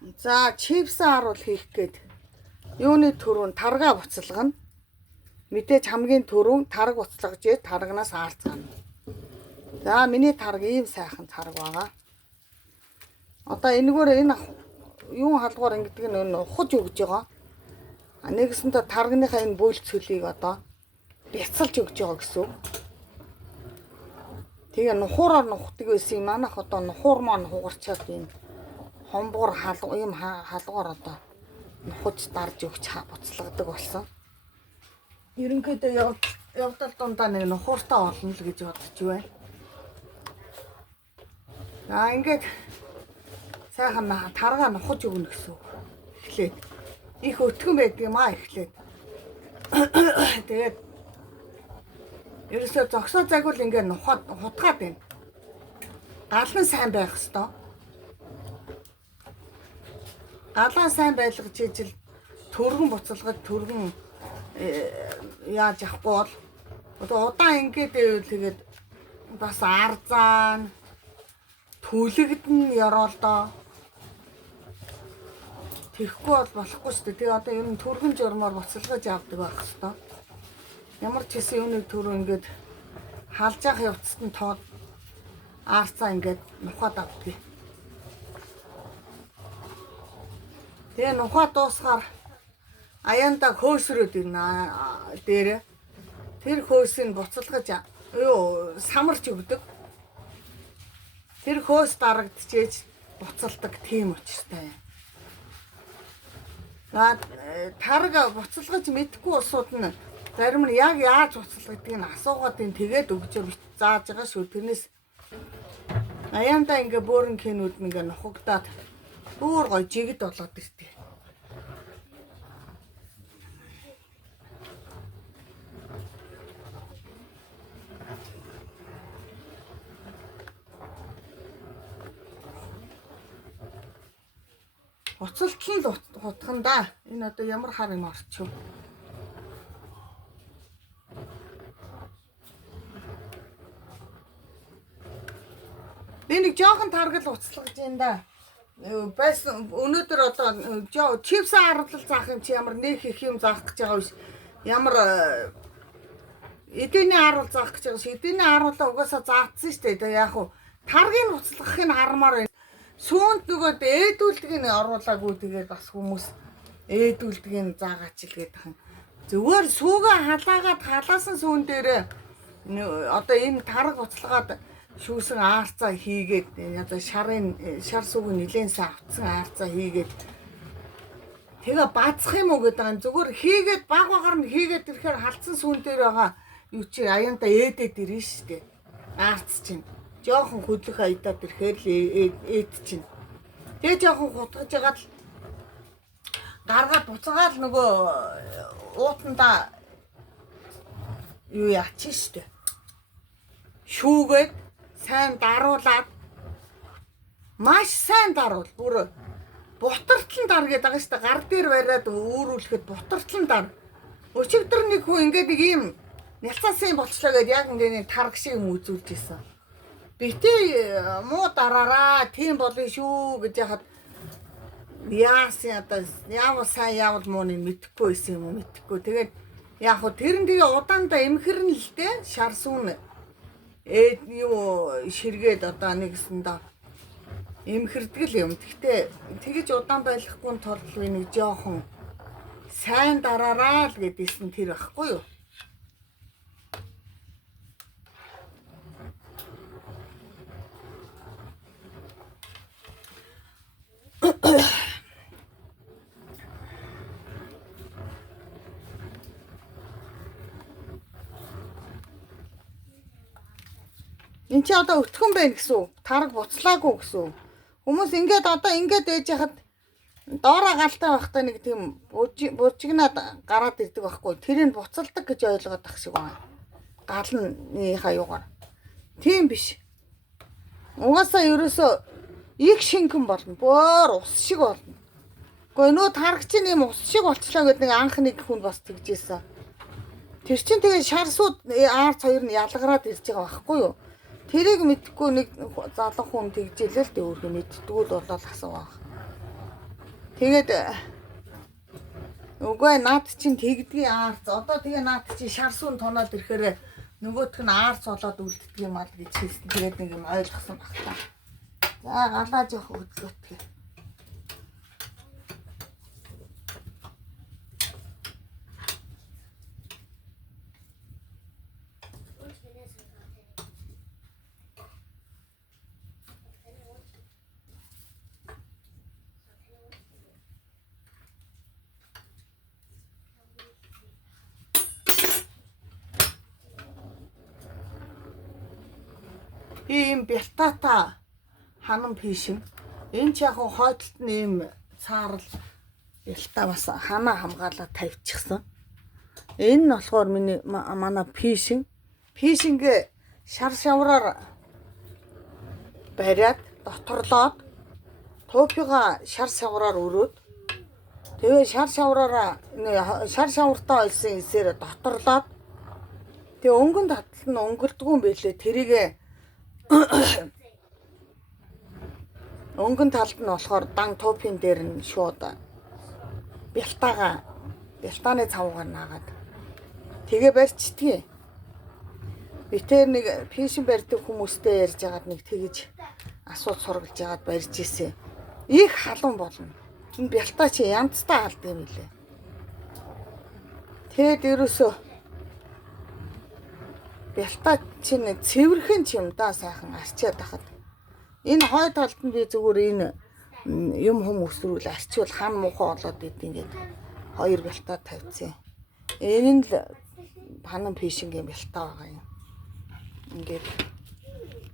За чипс харуул хийх гээд юуны түрүүн тарга буцалгана. Мэдээж хамгийн түрүүн тарга буцалгаж тарганаас аарцгаана. За миний тарга ийм сайхан тарга байгаа. Одоо энэгээр энэ юун халдвар ингэдэг нь ухаж өгж байгаа. Нэгсэндээ таргныхаа энэ бүлц хөлийг одоо бяцалж өгж байгаа гэсэн. Тэгээ нухураар нухдаг байсан юм манайх одоо нухур маань хугарчаад байна. Хомбор ийм халуугаар одоо нухаж дарж өгч буцалгадаг болсон. Ерөнхийдөө явдал дундаа нэг нухуртаа олно л гэж бодож байна. За ингээд сайхан таргаа нухаж өгнө гэсэн үг. Эхлээд их өтгөн байдаг юм аа эхлээд. Тэгээд ерөөсөө зогсоо загвал ингээд нухаад хутгаад байна. Гал нь сайн байх хэвээр. Галаа сайн байлгаж ижил төргөн буцалгаж төргөн яаж явахгүй бол удаан ингээд байвал тэгээд бас арзаан түлэгдэн ёроолдоо тэхгүй бол болохгүй шүү дээ. Тэгээ одоо ер нь төргөн журмаар буцалгаж авдаг байх хэвээр. Ямар ч хэсэг юуныг түрүү ингээд халж явах явцад нь тоо аарцаа ингээд нухаад авдаг. Тэгээ нухаад дуусгаар аяанда хөөсрөөд ирнэ дээрээ. Тэр хөөсийг буцалгаж самарч өгдөг. Тэр хөөс дарагдчихэж буцалдаг тийм учиртай. Тарга буцалгаж мэдхгүй улсууд нь зарим нь яг яаж буцалгадгийг нь асуугаад ин тэгээд өгч зааж байгаа шүү. Тэрнээс аяанда ингээ бөөрн кинүүд ингээ нухагдаад бүр гоё жигд болоод иртээ. Уцалтлан л хутганда энэ одоо ямар хар юм орчих. Би нэг жоохон таргал уцалгаж юм да. Байсан өнөөдөр одоо чипс харлал заах юм чи ямар нэг их юм заах гэж байгаа биш. Ямар эдний харуул заах гэж байгаа. Эдний харуулаа угаасаа заацсан шүү дээ. Яг уу таргийг уцалгахыг хармаар байна. Сүүнд нөгөө ээдүүлдгийг оруулаагүй тэгээд бас хүмүүс ээдүүлдгийг заагаач л гэдэг юм. Зүгээр сүүгээ халаагаад халаасан сүүн дээр одоо энэ тарга буцалгаад шүүсэн аарцаа хийгээд одоо шар сүг нилээн савцсан аарцаа хийгээд тэгээ бацах юм уу гэдэг нь зүгээр хийгээд баг багаар нь хийгээд ирэхээр халдсан сүүн дээр байгаа юу чи аяанда ээдээд ирнэ шүү дээ. Аарц чинь жоохон хөдлөх аядаад ирэхээр л ээд чинь. Тэгээ жоохон хутгаж ягаад л гаргаад буцаагаал нөгөө уутанда юу яачих шүү дээ. Шүүгээд сайн даруулаад маш сайн даруул бүр бутартлан дар гэдэг байгаа шүү дээ. Гар дээр бариад өөрүүлэхэд бутартлан дар. Өчигдөр нэг хүн ингээд нэг юм нялцаасан болчлоо гэдээ яг ингээд тарг шиг юм үзүүлж ийсэн. Битээ муу дараараа тийм болно шүү гэж яхад яасан одоо яавал сайн яавал мууны мэдэхгүй байсан юм уу мэдэхгүй. Тэгээд яг хөө тэрэн тэгээ удаандаа эмхэрнэ л дээ шар сүүн юу ширгээд одоо нэгсэндээ эмхэрдэг л юм. Гэхдээ тэгэж удаан байхгүй тул би нэг жоохон сайн дараараа л гэдээсэн тэр байхгүй юу. Энд чи одоо өтгөн байна гэсэн үү? Тарг буцлаагүй гэсэн үү? Хүмүүс ингээд одоо ингээд ээж яхад доороо галтай байхдаа нэг тийм буржигнаад гараад ирдэг байхгүй. Тэрийг буцалдаг гэж ойлгоод ах шиг байна. Галныхаа юугаар. Тийм биш. Угаасаа ерөөсөө их шингэн болно. Бөөр ус шиг болно. Гэхдээ нөө тарг чинь юм ус шиг болчлаа гэдэг нэг анх нэг хүн бас тэгжээсэн. Тэр чинь тэгээ шарсууд аарц хоёр нь ялгараад ирж байгаа байхгүй юу? Тэрийг мэдхгүй нэг залуу хүн тэгжээлээ л дээ өөрөө мэддгүү л болол асуугаа. Тэгээд үгүй наад чинь тэгдгийн аарц. Одоо тэгээ наад чинь шар сүн тоноод ирэхээр нөгөөх нь аарц болоод үлддэг юм аа гэж хэлсэн. Тэгээд нэг юм ойлгосон баг та. За галаа жоох хөдлөөтгөө. Ийм бялтаата ханам пишин. Энэ ч яг хойдолт нь ийм цаарл бялтаа бас ханаа хамгаалаад тавьчихсан. Энэ нь болохоор миний манай пишин. Пишингээ шар шавраар бариад доторлоод туупига шар шавраар өрөөд тэгээ шар шавртаа олсон эсээр доторлоод тэгээ өнгөн татал нь өнгөрдгөө юм байлээ. Тэрийгэ өнгөн талд нь болохоор дан туупын дээр нь шууд бялтааны цавгаар наагаад тэгээ барьчдгийг. Битээр нэг пишин барьдаг хүмүүстэй ярьж байгаад нэг тэгэж асууд сургалж байгаад барьж ирсэн. Их халуун болно. Энэ бялтаа чи янзтай халд юм лээ. Тэгэд ерөөсөө бялтаа чинь цэвэрхэн ч юм да сайхан арчаад тахад. Энэ хой талд нь би зүгээр энэ юм хүм өсрүүл арчвал хан муухай болоод идэв ингээд хоёр бялтаа тавьчихсан. Энэ нь л ханам пишингийн бялтаа байгаа юм. Ингээд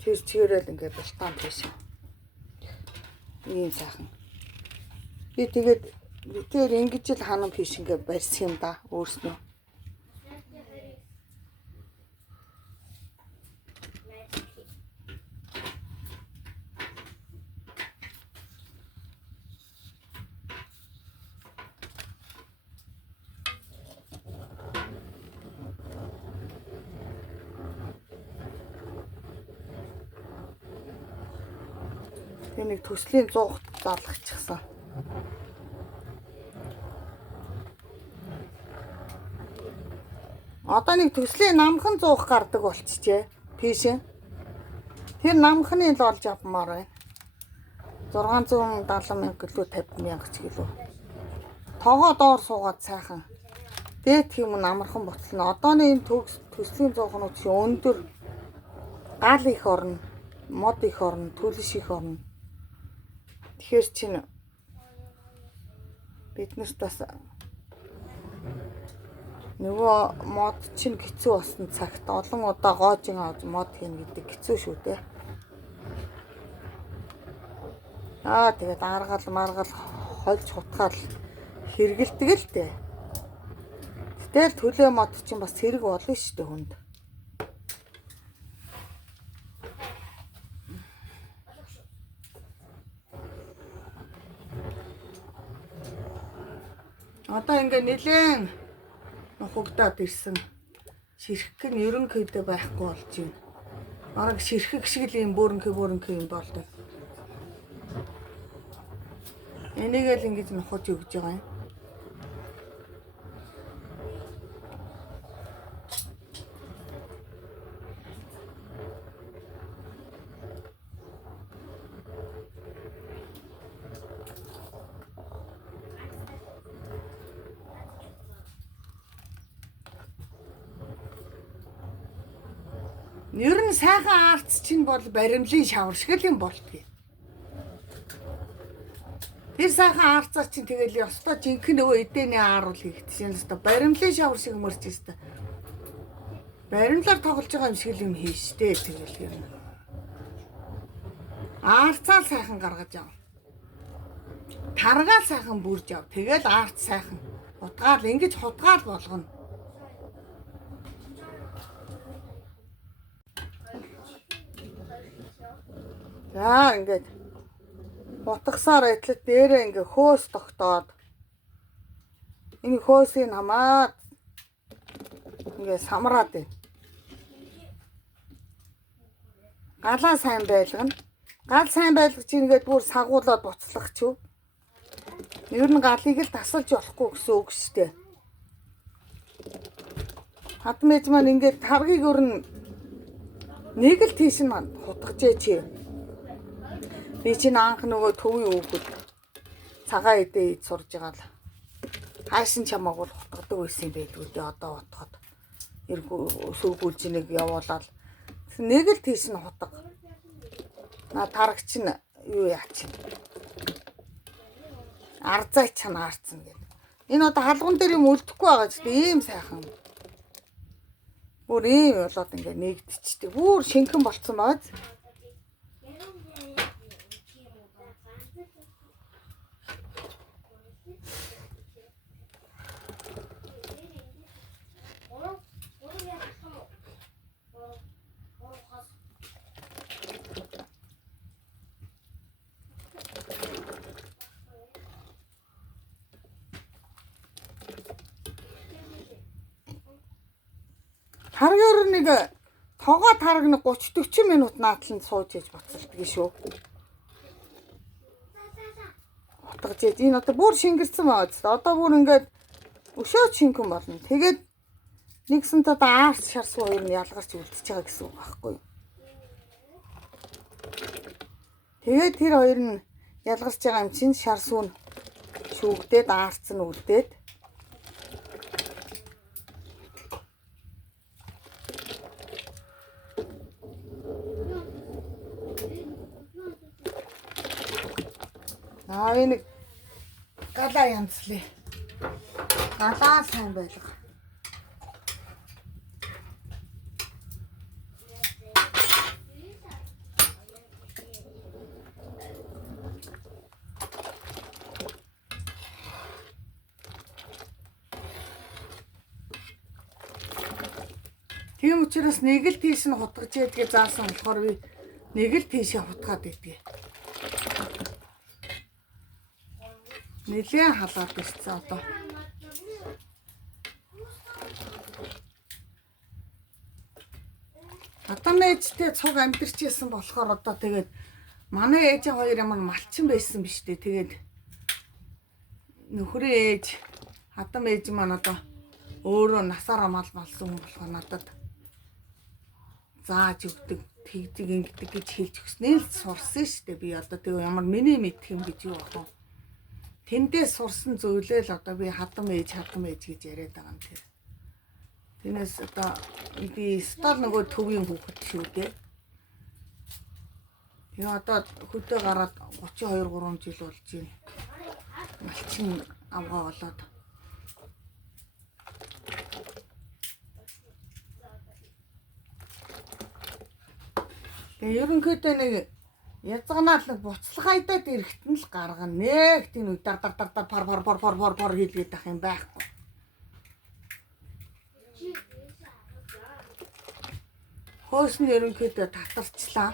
тэр чигээрэл ингээд бялтаан пишин. Ийм сайхан. Би тэгээд битээр ингэж л ханам пишингээ барьсан юм да өөрснөө. Нэг төслийн 100 залгахчихсан. Одоо нэг төслийн намхан 100 гардаг болчихжээ. Пишин. Тэр намхны л олж авмаар байна. 670 мянга гэлөө 50 мянга ч гэлөө. Тоогоо доор суугаад сайхан. Дээд юм амархан ботлно. Одооны энэ төслийн 100-нууд чи өндөр гал их орно, мод их орно, төлөш их орно. Тэгэхээр чинь биднээс бас нөгөө мод чинь хэцүү болсон цагт олон удаа гоожин авч мод хийн гэдэг хэцүү шүү дээ. Тэгээд маргал хольж хутгаал хэргэлдэг л дээ. Гэтэл төлөө мод чинь бас хэрэг болно шүү дээ хүнд. Одоо ингээ нэлээд нухагдаад ирсэн. Ширхэг нь ерөнхийдөө байхгүй болж байна. Бараг ширхэг шиг л юм бөөрөнхий юм болдог. Энийг л ингэж нухаж өгж байгаа юм. Ер нь сайхан арц чинь бол баримлын шавар шиг л юм болтгий. Тэр сайхан арцаар чинь тэгэл ёстой жинхэнэ нөгөө эдэний ааруул хийгдсэн л ёстой. Баримлын шавар шиг мөрч ёстой. Баримлаар тоглож байгаа юм шиг л юм хийж штэ тэгэл юм. Арцаа сайхан гаргаж ав. Таргаал сайхан бүрж ав. Тэгэл арц сайхан. Хутгаал ингэж хутгаал болгоно. За ингээд утгасаар итлээ дээрээ ингээ хөөс тогтоод энэ хөөсийг хамаад ингээ самраад байна. Галаа сайн байлгана. Гал сайн байлгаж ингээд бүр сагуулаад буцлах ч юу. Ер нь галыг л тасалж болохгүй гэсэн үг шүү дээ. Хатан ээж маань ингээд таргийг өрн нэг л тийш нь хутгажээ чи. Би чинь анх нөгөө төвийн хүүхэд цагаан эдээ ид сурж байгаа л хаашин чамааг бол хутгадаг байсан байдгүй дээ. Одоо утгаад сүүгүүлж нэг явуулаад нэг л тийш нь хутга. Тарагч нь юу яач. Арзай чана арцсан гэдэг. Энэ одоо халган дээр юм үлдэхгүй байгаа ч ийм сайхан. Бүр ийм болоод ингээ нэгдчихдэг. Бүр шинхэн болцсон бааз. Таргаар нэг тогоо тараг нэг 30-40 минут наадлан сууж ээж буцалдаг шүү. Утгаж ээж энэ одоо бүр шингэрсэн байгаа ч одоо бүр ингээд өшөөж шинхэн болно. Тэгээд нэгсэнт одоо аарс шарсуу хоёр нь ялгарч үлдчихэж байгаа гэсэн үг байхгүй юу? Тэгээд тэр хоёр нь ялгарч байгаа юм чинь шарсуу нь шүүгдээд аарц нь үлдээд энэ галаа янзлээ. Галаа сайн байлга. Тийм учраас нэг л тийш нь хутгаж ядгээ заасан болохоор би нэг л тийшээ хутгаад идгээ. Нэлээд халаад ирсэн одоо. Хатан ээжтэй цуг амьдэрчээсэн болохоор одоо тэгээд манай ээжийн хоёр ямар малчин байсан биш үү? Тэгээд нөхрөө ээж хатан ээж маань одоо өөрөө насаараа мал малсан хүн болохоор надад зааж өгдөг, тэгдэг ингэдэг гэж хэлж өгснээ л сурсан шүү дээ. Би одоо тэгээ ямар миний мэдх юм гэж юу бах вэ? Тэндээс сурсан зүйлээ л одоо би хатам ээж гэж яриад байгаа юм тэр. Тэрнээс одоо би стал нөгөө төвийн хүүхэд шүү дээ. Тэгээ одоо хөдөө гараад 32-3 жил болж байна. Малчин авгаа болоод. Тэгээ ерөнхийдөө нэг язганаар нэг буцалгайдаад ирэхтэн л гаргана. Нэг тийм үе дар пар хийлгээд ах юм байхгүй. Хөөс нь ерөнхийдөө татарчлаа.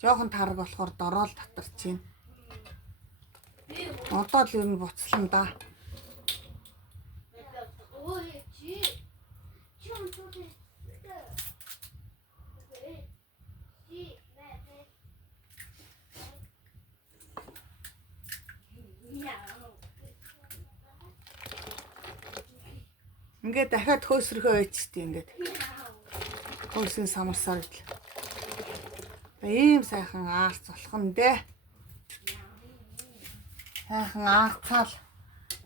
Жохон тараг болохоор дороол татарч байна. Одоо л ер нь буцлан да. Ингээд дахиад хөөсрөхөө байчихдээ ингээд хөөсөн самарсаар идэл. Ийм сайхан аарц болох нь дээ. Сайхан аарцаал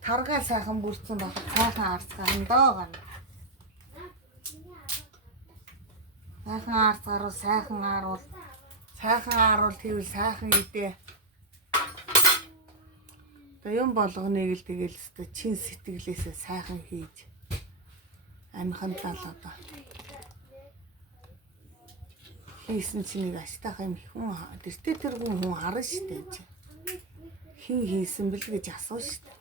таргаа сайхан бүрдсэн байх сайхан аарц гандаа гана. Сайхан аарц гаруул сайхан ааруул тэгвэл сайхан идэ. Тэгээ юм болгоныг л тэгэл өстө чин сэтгэлээсээ сайхан хийж амихан тал одоо хийсэн чинь нэг аштайх юм хүн тэр хүн харна штэ чи хин хийсэн бэл гэж асууж штэ.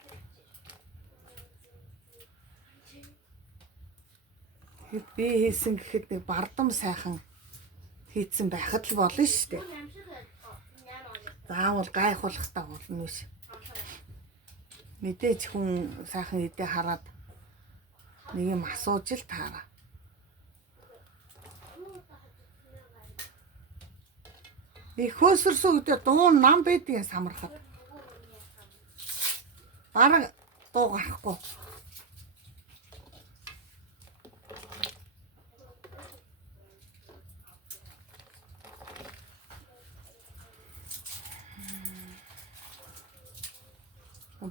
Би хийсэн гэхэд нэг бардам сайхан хийцэн байхад л болно штэ. Заавал гайхуулахтаа болно биш. Мэдээж хүн сайхан идэ хараад нэг юм асууж л таараа. Би хөөсөрсөө гэдэг дуун нам байдгийн самархад. Бараг дуу гарахгүй.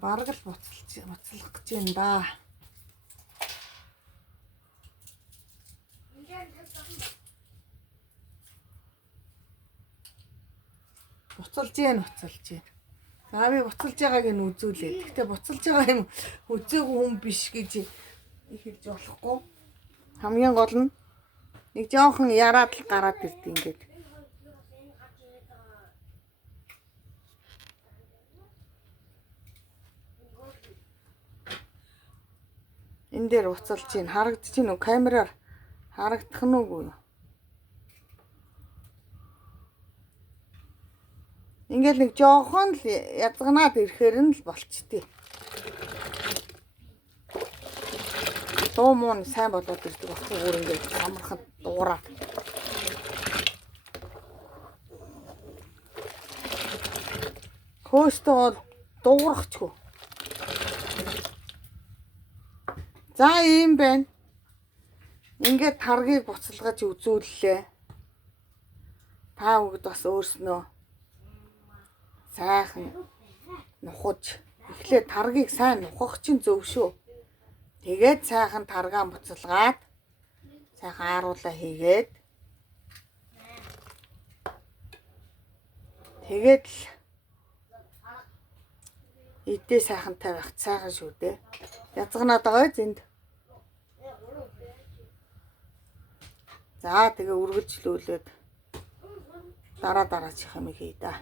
Бараг л буцлах гэж юм да. Буцалж яа буцалж яа. За би буцалж байгааг нь үзүүлээ. Гэхдээ буцалж байгаа юм үзээгүй хүн биш гэж хэлж болохгүй. Хамгийн гол нь нэг жоохон яраад л гараад ирдэг ингээд. Энэ дээр уцалж ийн харагдаж гин үү камераар харагдах нь үгүй. Ингээл нэг жоохон л язганаад ирэхээр нь л болчтий. Дуу муу сайн болоод ирдэг баггүй өөр ингээд амархан дуураа. Хөөстөө бол дуурахчгүй. За ийм байна. Ингээд таргийг буцалгаж үзүүллээ. Та бүгд бас өөрснөө сайхан нухаж эхлээд таргийг сайн нухах чинь зөв шүү. Тэгээд сайхан таргаа буцалгаад сайхан ааруулаа хийгээд тэгээд л идээ сайхантай байх сайхан шүү дээ. Язганаад байгаа зэнд. За тэгээ үргэлжлүүлээд дараа дараачих юм хий да.